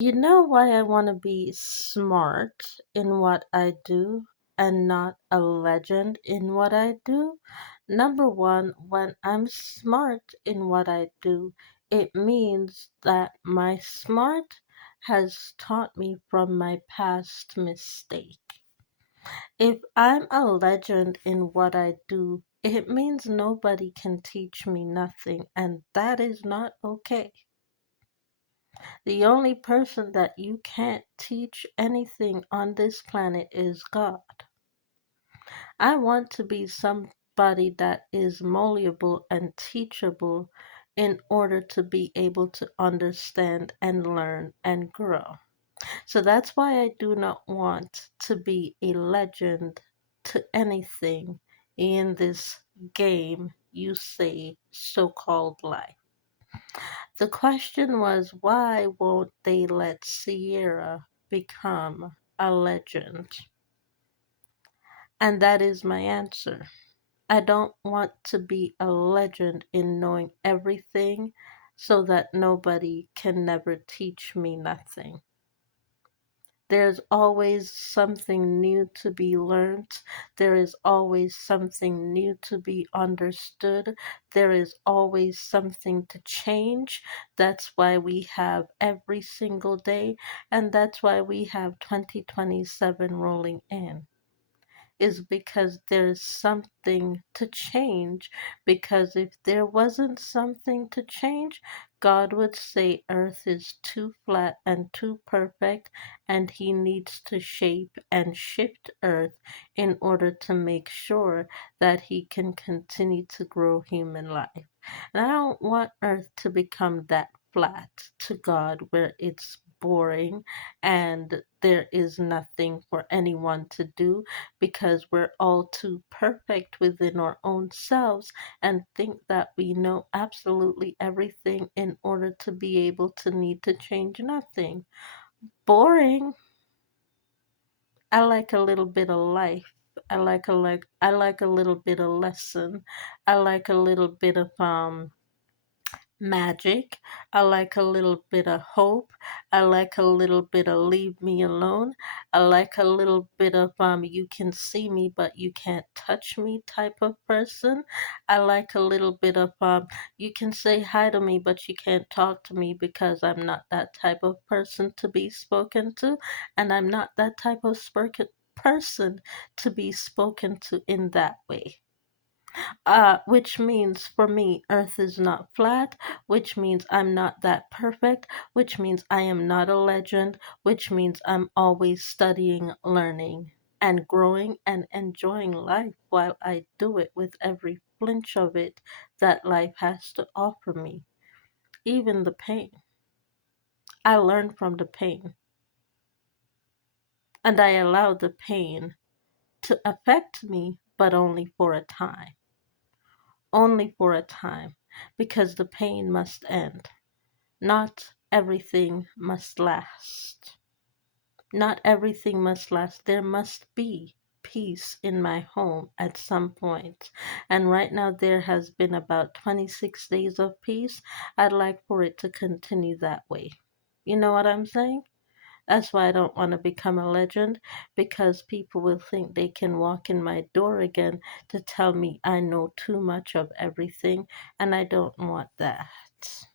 You know why I want to be smart in what I do and not a legend in what I do? Number one, when I'm smart in what I do, it means that my smart has taught me from my past mistake. If I'm a legend in what I do, it means nobody can teach me nothing, and that is not okay. The only person that you can't teach anything on this planet is God. I want to be somebody that is malleable and teachable in order to be able to understand and learn and grow. So that's why I do not want to be a legend to anything in this game you say so called life. The question was, why won't they let Sierra become a legend? And that is my answer. I don't want to be a legend in knowing everything so that nobody can never teach me nothing. There's always something new to be learned. There is always something new to be understood. There is always something to change. That's why we have every single day, and that's why we have 2027 rolling in is because there's something to change. Because if there wasn't something to change, God would say Earth is too flat and too perfect, and He needs to shape and shift Earth in order to make sure that He can continue to grow human life. And I don't want Earth to become that flat to God where it's boring and there is nothing for anyone to do because we're all too perfect within our own selves and think that we know absolutely everything in order to be able to need to change nothing. Boring. I like a little bit of life. I like a little bit of lesson. I like a little bit of magic. I like a little bit of hope. I like a little bit of leave me alone. I like a little bit of you can see me but you can't touch me type of person. I like a little bit of you can say hi to me but you can't talk to me because I'm not that type of person to be spoken to, and I'm not that type of person to be spoken to in that way. Which means for me, Earth is not flat, which means I'm not that perfect, which means I am not a legend, which means I'm always studying, learning, and growing and enjoying life while I do it with every flinch of it that life has to offer me, even the pain. I learn from the pain, and I allow the pain to affect me, but only for a time. Only for a time, because the pain must end. Not everything must last. Not everything must last. There must be peace in my home at some point. And right now, there has been about 26 days of peace. I'd like for it to continue that way. You know what I'm saying? That's why I don't want to become a legend, because people will think they can walk in my door again to tell me I know too much of everything, and I don't want that.